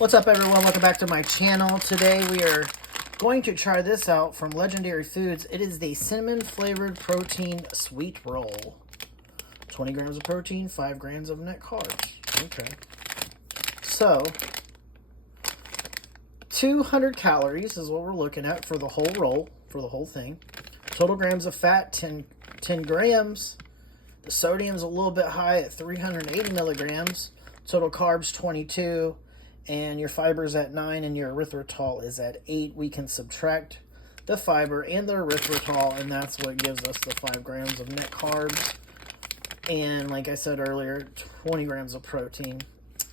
What's up, everyone? Welcome back to my channel. Today we are going to try this out from Legendary Foods. It is the cinnamon flavored protein sweet roll. 20 grams of protein, 5 grams of net carbs. Okay. So, 200 calories is what we're looking at for the whole roll, for the whole thing. Total grams of fat, 10 grams. The sodium's a little bit high at 380 milligrams. Total carbs, 22. And your fiber's at 9 and your erythritol is at 8. We can subtract the fiber and the erythritol, and that's what gives us the 5 grams of net carbs. And like I said earlier, 20 grams of protein.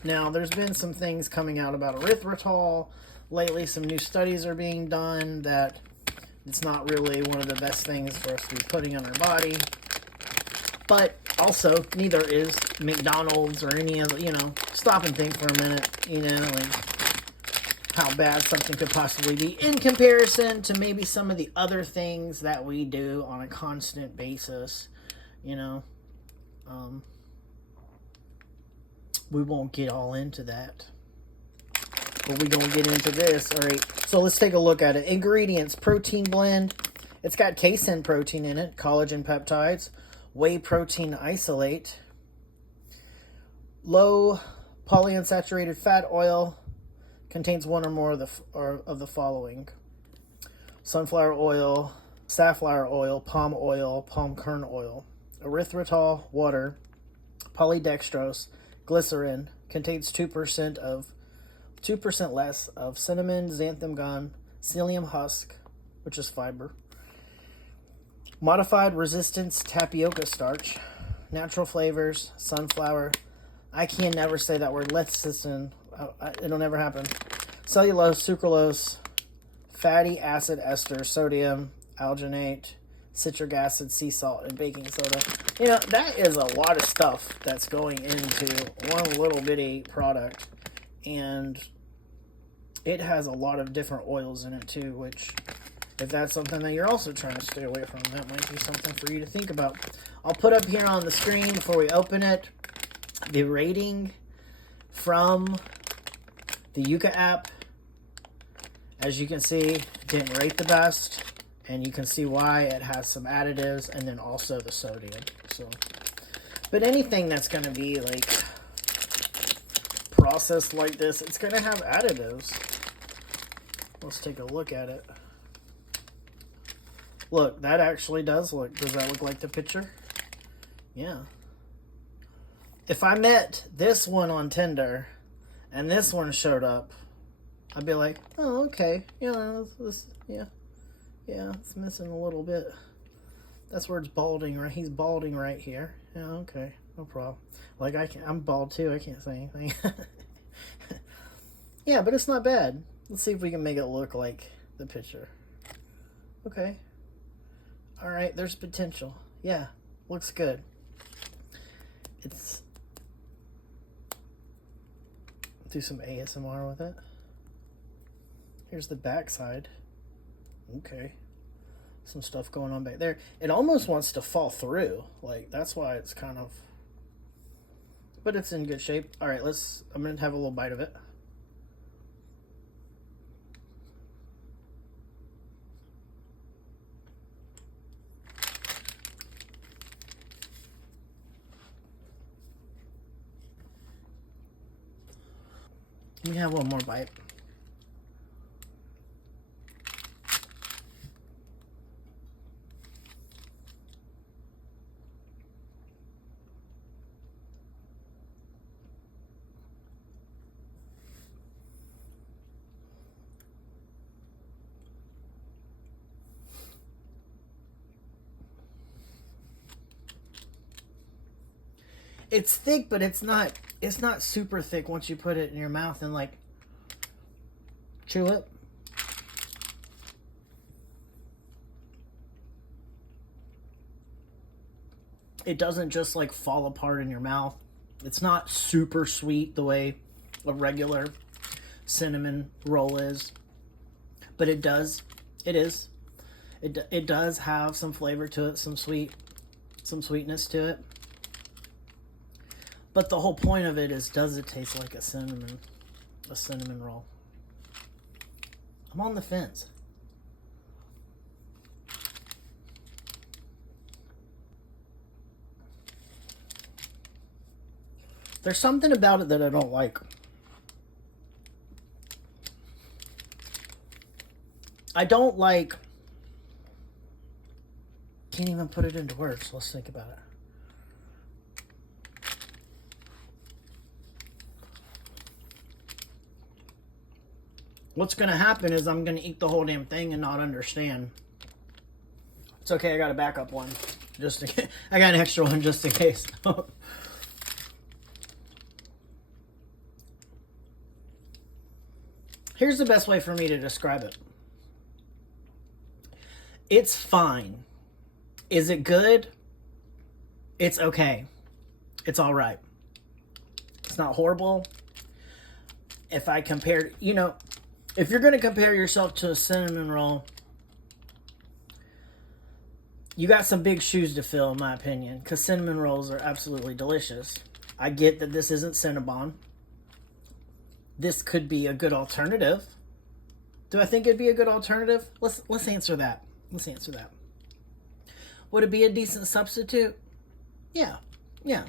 Now, there's been some things coming out about erythritol. Lately, some new studies are being done that it's not really one of the best things for us to be putting on our body. But also, neither is McDonald's or any other, stop and think for a minute, like how bad something could possibly be in comparison to maybe some of the other things that we do on a constant basis, we won't get all into that, but we're going to get into this. All right, so let's take a look at it. Ingredients: protein blend. It's got casein protein in it, collagen peptides, whey protein isolate, low polyunsaturated fat oil, contains one or more of the following: sunflower oil, safflower oil, palm kernel oil, erythritol, water, polydextrose, glycerin, contains 2% less of cinnamon, xanthan gum, psyllium husk, which is fiber, modified resistance tapioca starch, natural flavors, sunflower. I can never say that word. Lecithin. It'll never happen. Cellulose, sucralose, fatty acid ester, sodium, alginate, citric acid, sea salt, and baking soda. That is a lot of stuff that's going into one little bitty product. And it has a lot of different oils in it too, which, if that's something that you're also trying to stay away from, that might be something for you to think about. I'll put up here on the screen before we open it the rating from the Yuka app. As you can see, it didn't rate the best, and you can see why. It has some additives and then also the sodium. So, but anything that's going to be like processed like this, it's going to have additives. Let's take a look at it. Look, that actually does that look like the picture? Yeah. If I met this one on Tinder and this one showed up, I'd be like, oh, okay. It's missing a little bit. That's where it's balding, right? He's balding right here. Yeah, okay. No problem. Like, I'm bald too. I can't say anything. Yeah, but it's not bad. Let's see if we can make it look like the picture. Okay. All right, there's potential. Yeah, looks good. Do some ASMR with it. Here's the back side. Okay. Some stuff going on back there. It almost wants to fall through. Like, that's why it's kind of... But it's in good shape. All right, I'm going to have a little bite of it. Let me have one more bite. It's thick, but it's not super thick once you put it in your mouth and like chew it. It doesn't just like fall apart in your mouth. It's not super sweet the way a regular cinnamon roll is, but it does have some flavor to it, some sweetness to it. But the whole point of it is, does it taste like a cinnamon? a cinnamon roll. I'm on the fence. There's something about it that I don't like. I don't like... Can't even put it into words. Let's think about it. What's going to happen is I'm going to eat the whole damn thing and not understand. It's okay, I got a backup one. Just in case. I got an extra one just in case. Here's the best way for me to describe it. It's fine. Is it good? It's okay. It's all right. It's not horrible. If I compared, you know, if you're going to compare yourself to a cinnamon roll, you got some big shoes to fill, in my opinion, because cinnamon rolls are absolutely delicious. I get that this isn't Cinnabon. This could be a good alternative. Do I think it'd be a good alternative? Let's answer that. Let's answer that. Would it be a decent substitute? Yeah. Yeah.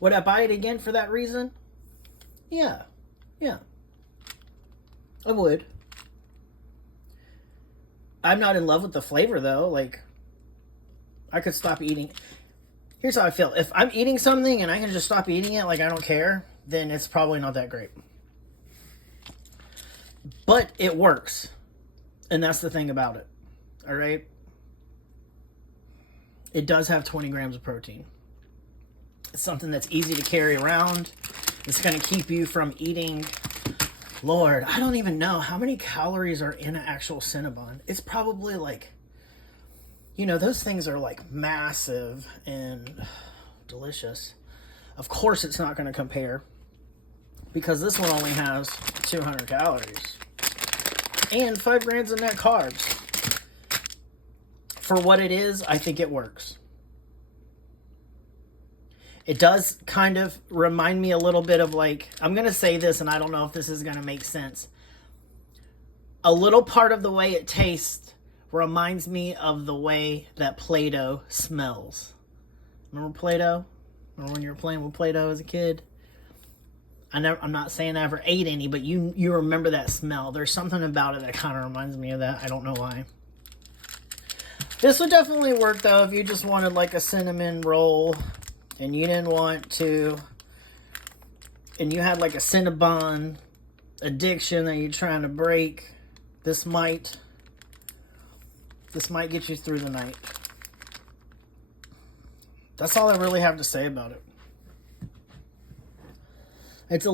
Would I buy it again for that reason? Yeah. Yeah. I would. I'm not in love with the flavor, though. Like, I could stop eating. Here's how I feel. If I'm eating something and I can just stop eating it, like I don't care, then it's probably not that great. But it works. And that's the thing about it. All right? It does have 20 grams of protein. It's something that's easy to carry around. It's going to keep you from eating... Lord, I don't even know how many calories are in an actual Cinnabon. It's probably like... You know, those things are like massive and delicious. Of course it's not going to compare. Because this one only has 200 calories. And 5 grams of net carbs. For what it is, I think it works. It does kind of remind me a little bit of like, I'm going to say this and I don't know if this is going to make sense. A little part of the way it tastes reminds me of the way that Play-Doh smells. Remember Play-Doh? Remember when you were playing with Play-Doh as a kid? I'm not saying I ever ate any, but you remember that smell. There's something about it that kind of reminds me of that. I don't know why. This would definitely work, though, if you just wanted, like, a cinnamon roll, and you didn't want to, and you had, like, a Cinnabon addiction that you're trying to break. This might get you through the night. That's all I really have to say about it. This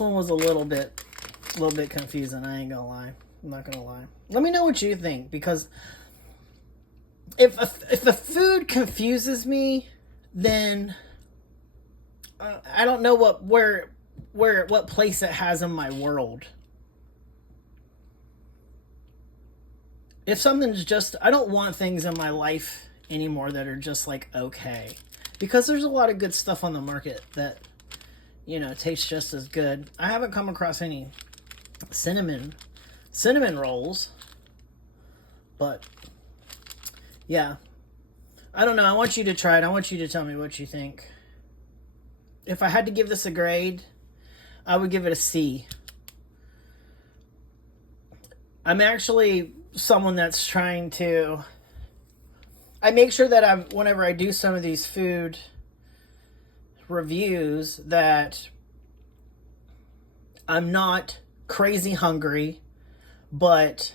one was a little bit confusing, I ain't gonna lie. I'm not gonna lie. Let me know what you think, because... If the food confuses me, then I don't know what place it has in my world. If something's just, I don't want things in my life anymore that are just like okay, because there's a lot of good stuff on the market that, you know, tastes just as good. I haven't come across any cinnamon rolls, but. Yeah. I don't know. I want you to try it. I want you to tell me what you think. If I had to give this a grade, I would give it a C. I'm actually someone that's trying to... I make sure that whenever I do some of these food reviews, that I'm not crazy hungry, but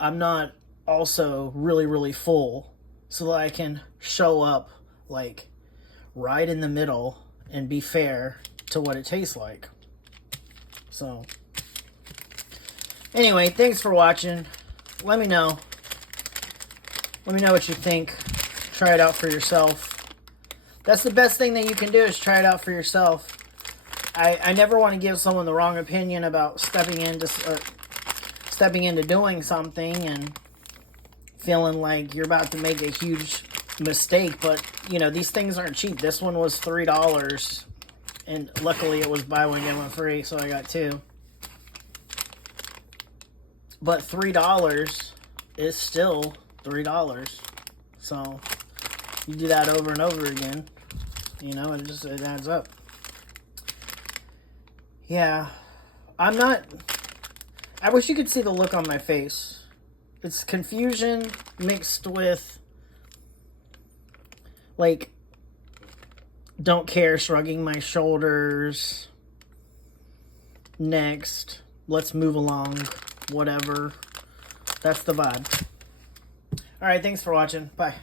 I'm not also really, really full, so that I can show up like right in the middle and be fair to what it tastes like. So anyway, thanks for watching. Let me know what you think. Try it out for yourself. That's the best thing that you can do, is try it out for yourself. I never want to give someone the wrong opinion about stepping into doing something and feeling like you're about to make a huge mistake. But, you know, these things aren't cheap. This one was $3. And luckily it was buy one, get one free, so I got 2. But $3 is still $3. So you do that over and over again, you know, it adds up. Yeah. I wish you could see the look on my face. It's confusion mixed with, like, don't care, shrugging my shoulders. Next. Let's move along. Whatever. That's the vibe. Alright, thanks for watching. Bye.